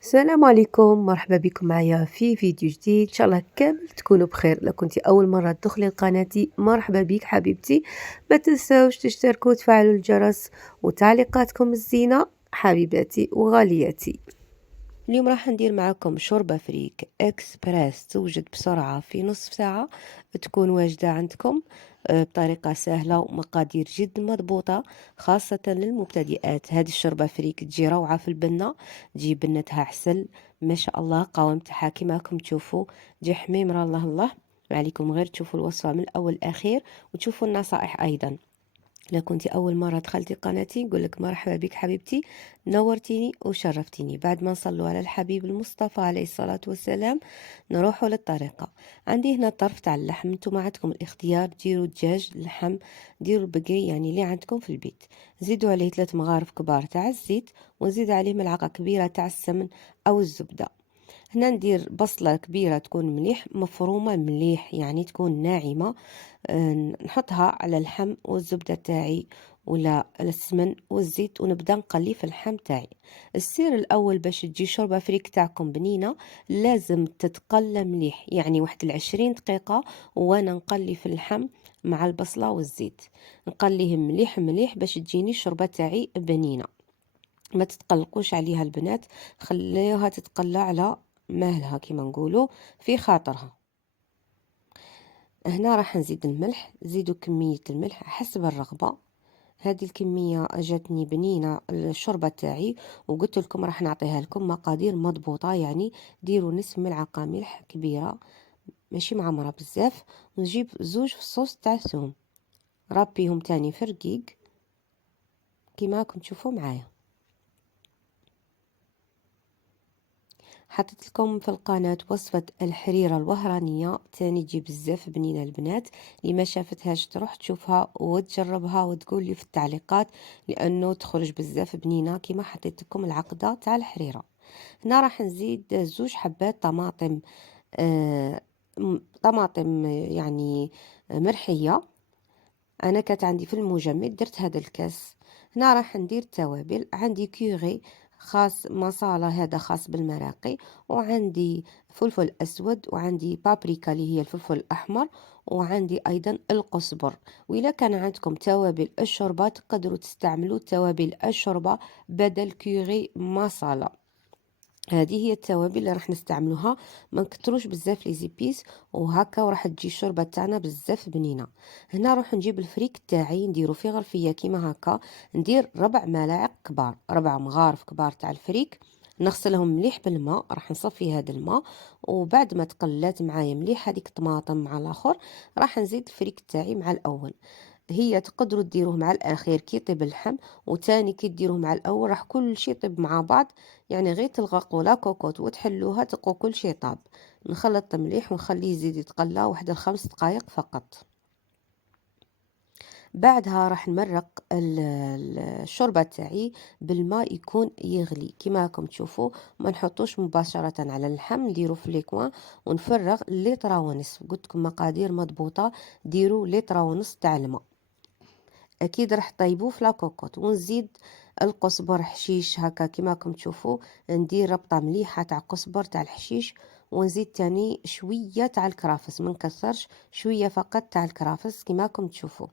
السلام عليكم، مرحبا بكم معايا في فيديو جديد. ان شاء الله كامل تكونوا بخير. لو كنتي اول مره تدخلي لقناتي مرحبا بك حبيبتي. ما تنساوش تشتركوا وتفعلوا الجرس وتعليقاتكم الزينه حبيباتي وغالياتي. اليوم راح ندير معكم شوربه فريك اكسبريس توجد بسرعه في نصف ساعه، تكون واجده عندكم بطريقه سهله ومقادير جد مضبوطه خاصه للمبتدئات. هذه الشوربه فريك تجي روعه في البنه، تجي بنتها عسل ما شاء الله، قوام تاعها كيما راكم تشوفوا تجي حميمره. الله الله، ما عليكم غير تشوفوا الوصفه من الاول للاخير وتشوفوا النصائح ايضا. لو كنتي اول مره دخلتي قناتي نقول لك مرحبا بك حبيبتي، نورتيني وشرفتيني. بعد ما نصلوا على الحبيب المصطفى عليه الصلاه والسلام نروحوا للطريقه. عندي هنا طرف تاع اللحم، نتوما عندكم الاختيار، ديروا دجاج، لحم، ديروا البقري يعني اللي عندكم في البيت. زيدوا عليه 3 مغارف كبار تاع الزيت، ونزيد عليه ملعقه كبيره تاع السمن او الزبده. هنا ندير بصلة كبيرة تكون مليح مفرومة مليح، يعني تكون ناعمة. نحطها على اللحم والزبدة تاعي ولا السمن والزيت، ونبدا نقلي في اللحم تاعي. السر الاول باش تجي شوربه فريك تاعكم بنينه لازم تتقلى مليح، يعني واحد 20 دقيقه وانا نقلي في اللحم مع البصله والزيت. نقليهم مليح مليح باش تجيني الشوربه تاعي بنينه. ما تتقلقوش عليها البنات، خليوها تتقلى على مهلها كما نقولوا في خاطرها. هنا راح نزيد الملح، زيدوا كمية الملح حسب الرغبة. هذه الكمية جاتني بنينة الشوربة تاعي، وقلت لكم راح نعطيها لكم مقادير مضبوطة، يعني ديروا نصف ملعقة ملح كبيرة ماشي معمرة بزاف، ونجيب 2 فصوص تاع ثوم ربيهم تاني في رقيق كما راكم تشوفوا معايا. حطيت لكم في القناة وصفة الحريرة الوهرانية تاني تجي بزاف بنينة البنات، اللي ما شافتهاش تروح تشوفها وتجربها وتقول لي في التعليقات، لانه تخرج بزاف بنينة كما حطيت لكم العقدة تاع الحريرة. هنا راح نزيد 2 حبات طماطم، طماطم يعني مرحية. انا كانت عندي في المجمد درت هذا الكاس. هنا راح ندير توابل، عندي كيوري خاص مصالة، هذا خاص بالمراقي، وعندي فلفل اسود، وعندي بابريكا اللي هي الفلفل الاحمر، وعندي ايضا القزبر. واذا كان عندكم توابل الشوربه تقدروا تستعملوا توابل الشوربه بدل كيوري مصالة. هذه هي التوابل اللي راح نستعملوها، ما نكتروش بزاف لي زيبيس، وهكا وراح تجي الشوربه تاعنا بزاف بنينه. هنا نروح نجيب الفريك تاعي نديرو في غرفيه كيما هكا، ندير 4 ملاعق كبار، 4 مغارف كبار تاع الفريك، نغسلهم مليح بالماء، راح نصفي هذا الماء. وبعد ما تقلات معايا مليح هذيك الطماطم مع الاخر، راح نزيد الفريك تاعي مع الاول. هي تقدروا ديروه مع الاخير كي يطيب اللحم، وتاني كي ديروه مع الاول راح كل شيء يطيب مع بعض، يعني غير تلغقوا لا كوكوط وتحلوها تلقوا كل شيء طاب. نخلط مليح ونخليه يزيد يتقلى واحد 5 دقائق فقط. بعدها راح نمرق الشوربه تاعي بالماء يكون يغلي كما راكم تشوفوا، ما نحطوش مباشره على اللحم، نديرو في ليكوان ونفرغ لتر ونصف. قلت لكم مقادير مضبوطه، ديروا لتر ونص تاع الماء. اكيد راح طيبوه في لاكوكوط، ونزيد القزبر حشيش هكا كيما راكم تشوفوا، ندير ربطه مليحه تاع قزبر تاع الحشيش، ونزيد تاني شويه تاع الكرافس، ما نكثرش، شويه فقط تاع الكرافس كيما راكم تشوفوا.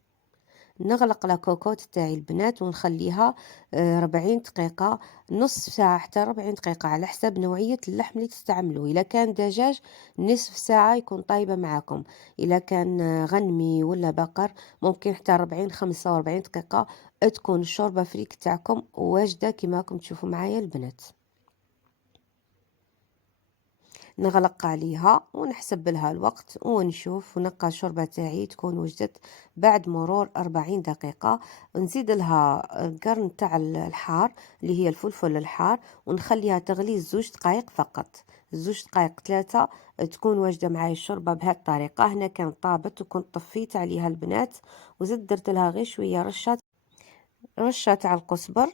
نغلق لاكوكوت تاعي البنات ونخليها 40 دقيقة، نص ساعة حتى 40 دقيقة على حسب نوعية اللحم اللي تستعملوه. إذا كان دجاج نصف ساعة يكون طيبة معكم، إذا كان غنمي ولا بقر ممكن حتى 40 45 دقيقة تكون الشوربة فريك تاعكم واجدة كما راكم تشوفوا معايا البنات. نغلق عليها ونحسب لها الوقت ونشوف، ونقى الشوربة تاعي تكون وجدت بعد مرور 40 دقيقة. نزيد لها القرن تاع الحار اللي هي الفلفل الحار، ونخليها تغلي 2 دقائق فقط، 2 دقائق 3 تكون واجدة معايا الشوربة بهذه الطريقة. هنا كانت طابت وكنت طفيت عليها البنات، وزدت درت لها غير شوية رشة تاع القزبر.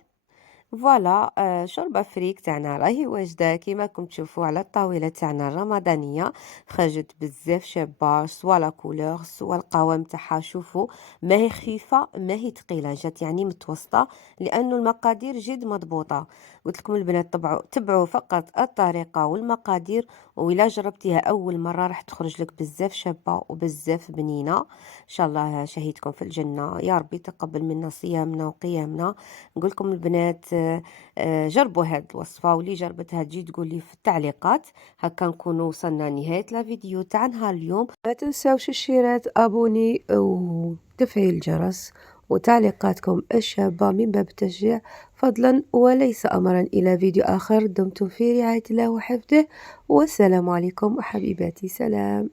فوالا شوربة فريك تاعنا راهي واجدة كيما راكم تشوفوا على الطاولة تاعنا الرمضانية. خرجت بزاف شابة سوا لا كولور سوا القوام تاعها. شوفوا ماهي خفيفة ماهي ثقيلة، جات يعني متوسطة لأنه المقادير جد مضبوطة. قلت لكم البنات تبعوا فقط الطريقة والمقادير، وإلا جربتيها أول مرة راح تخرج لك بزاف شابة وبزاف بنينة. إن شاء الله شهيتكم في الجنة يا ربي، تقبل منا صيامنا وقيامنا. نقول لكم البنات جربوا هاد الوصفة، واللي جربتها تجي تقول لي في التعليقات. هكا نكونوا وصلنا لنهاية لا فيديو تاع نهار اليوم. ما تنساوش الشيرات ابوني وتفعيل الجرس وتعليقاتكم الشابة من باب التشجيع فضلا وليس امرا. الى فيديو اخر، دمتم في رعاية الله وحفظه، والسلام عليكم حبيباتي، سلام.